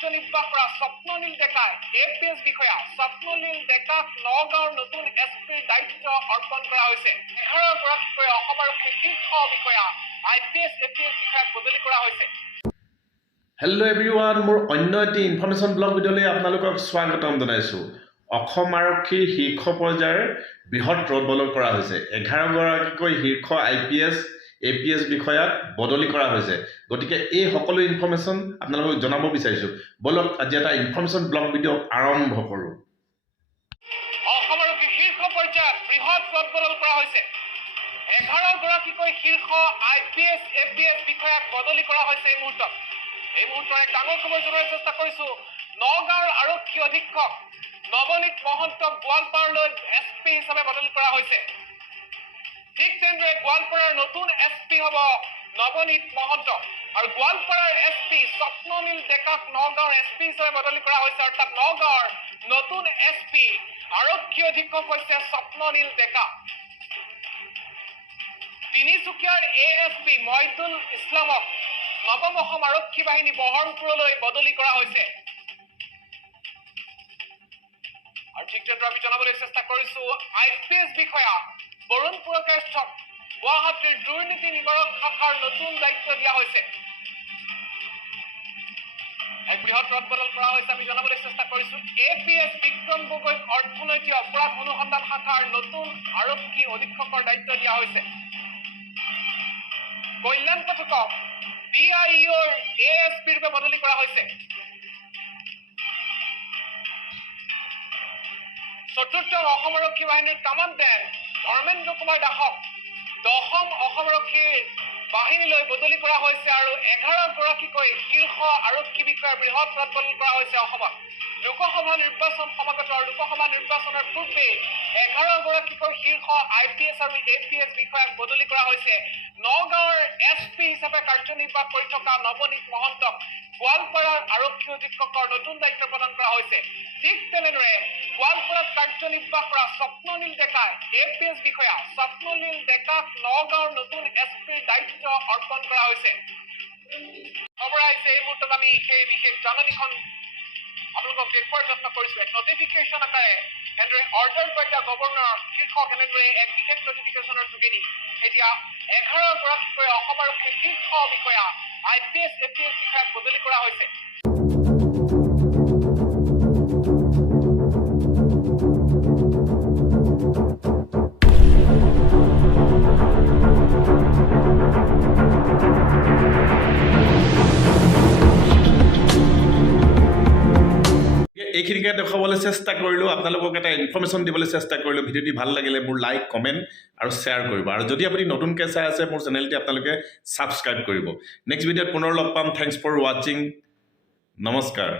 কাৰ্যনিৰ্বাহ কৰা স্বপ্ননীল ডেকাই এপিএছ বিষয়া স্বপ্ননীল ডেকাক নগাঁৱৰ নতুন এছপিৰ দায়িত্ব অৰ্পণ কৰা হৈছে। 11 গৰাকীকৈ অসম আৰক্ষীৰ শীৰ্ষ বিষয়া আইপিএছ এপিএছ বিষয়াক বদলি কৰা হৈছে। হেল্ল' এভৰিৱান, মোৰ অন্য এটি ইনফৰমেশ্যন ব্লগ ভিডিঅ'লৈ আপোনালোকক স্বাগতম জনাইছোঁ। অসম আৰক্ষীৰ শীৰ্ষ পৰ্যায়ৰ বৃহৎ ৰদবদল কৰা হৈছে। 11 গৰাকীকৈ শীৰ্ষ আইপিএছ এপিএছ বিষয়াক বদলি কৰা হৈছে। গতিকে এই সকলো ইনফৰমেশ্যন আপোনালোকক জনাব বিচাৰিছোঁ। বলক আজি এটা ইনফৰমেশ্যন ব্লগ ভিডিঅ' আৰম্ভ কৰোঁ। অসম আৰক্ষীৰ শীৰ্ষ পৰ্যায়ত বৃহৎ ৰদবদল কৰা হৈছে। 11 গৰাকীকৈ শীৰ্ষ আইপিএছ এপিএছ বিষয়াক বদলি কৰা হৈছে। এই মুহূৰ্তৰ এক ডাঙৰ খবৰ জনাৰ চেষ্টা কৰিছোঁ। নগাঁৱৰ আৰক্ষী অধীক্ষক নৱনীত মহন্তক গোৱালপাৰালৈ এছপি হিচাপে বদলি কৰা হৈছে। ঠিক তেনেদৰে গোৱালপাৰাৰ নতুন এছপি হ'ব নৱনীত মহন্ত আৰু গোৱালপাৰাৰ এছপি স্বপ্ননীল ডেকাক নগাঁৱৰ এছপি হিচাপে বদলি কৰা হৈছে। অৰ্থাৎ নগাঁৱৰ নতুন এছপি আৰক্ষী অধীক্ষক হৈছে স্বপ্ননীল ডেকা। তিনিচুকীয়াৰ এএছপি মইদুল ইছলামক নৱম অসম আৰক্ষী বাহিনী বহৰমপুৰলৈ বদলি কৰা হৈছে। আৰু ঠিক তেনেদৰে আমি জনাবলৈ চেষ্টা কৰিছো আইপিএছ বিষয়া বৰুণ পুৰকায়স্থক গুৱাহাটীৰ দুৰ্নীতি নিবাৰক শাখাৰ নতুন দায়িত্ব দিয়া হৈছে। এক বৃহৎ ৰদবদল কৰা হৈছে। আমি জনাবলৈ চেষ্টা কৰিছো এপিএছ বিক্ৰম গগৈক অৰ্থনৈতিক অপৰাধ অনুসন্ধান শাখাৰ নতুন আৰক্ষী অধীক্ষকৰ দায়িত্ব দিয়া হৈছে। কল্যাণ পাঠকক বিআইঅৰ এএছপি ৰূপে বদলি কৰা হৈছে। চতুৰ্থ অসম আৰক্ষী বাহিনীৰ কামাণ্ডেণ্ট ধৰ্মেন্দ্ৰ কুমাৰ দাসক 10ম অসম আৰক্ষী বাহিনীলৈ বদলি কৰা হৈছে আৰু 11 গৰাকীকৈ শীৰ্ষ আৰক্ষী বিষয়াৰ বৃহৎ ৰদবদল কৰা হৈছে। অসমত লোকসভা নিৰ্বাচন সমাগত আৰু লোকসভা নিৰ্বাচনৰ পূৰ্বে 11 গৰাকীকৈ শীৰ্ষ আইপিএছ আৰু এপিএছ বিষয়াক বদলি কৰা হৈছে। নগাঁৱৰ এছপি হিচাপে কাৰ্যনিৰ্বাহ কৰি থকা নৱনীত মহন্তক গোৱালপাৰাৰ আৰক্ষী অধীক্ষকৰ নতুন দায়িত্ব প্ৰদান কৰা হৈছে। ঠিক তেনেদৰে গোৱালপাৰাত কাৰ্যনিৰ্বাহ কৰা স্বপ্ননীল ডেকাই এপিএছ বিষয়া স্বপ্ননীল ডেকাক নগাঁৱৰ নতুন এছপিৰ দায়িত্ব অৰ্পণ কৰা হৈছে। খবৰ আহিছে এই মুহূৰ্তত আমি সেই বিশেষ জাননীখন আপোনালোকক দেখুওৱাৰ যত্ন কৰিছো। এক নটিফিকেশ্যন আকাৰে এনেদৰে অৰ্ডাৰ বাই দ্য গভৰ্ণৰ শীৰ্ষক এনেদৰে এক বিশেষ নটিফিকেশ্যনৰ যোগেদি এতিয়া 11 গৰাকীকৈ অসম আৰক্ষীৰ শীৰ্ষ বিষয়া আইপিএছ এপিএছ বিষয়াক বদলি কৰা হৈছে। এইখিনিকে দেখুৱাবলৈ চেষ্টা কৰিলোঁ, আপোনালোকক এটা ইনফৰমেশ্যন দিবলৈ চেষ্টা কৰিলোঁ। ভিডিঅ'টি ভাল লাগিলে মোৰ লাইক, কমেণ্ট আৰু শ্বেয়াৰ কৰিব। আৰু যদি আপুনি নতুনকৈ চাই আছে মোৰ চেনেলটি আপোনালোকে ছাবস্ক্ৰাইব কৰিব। নেক্সট ভিডিঅ'ত পুনৰ লগ পাম। থেংকছ ফৰ ৱাচিং। নমস্কাৰ।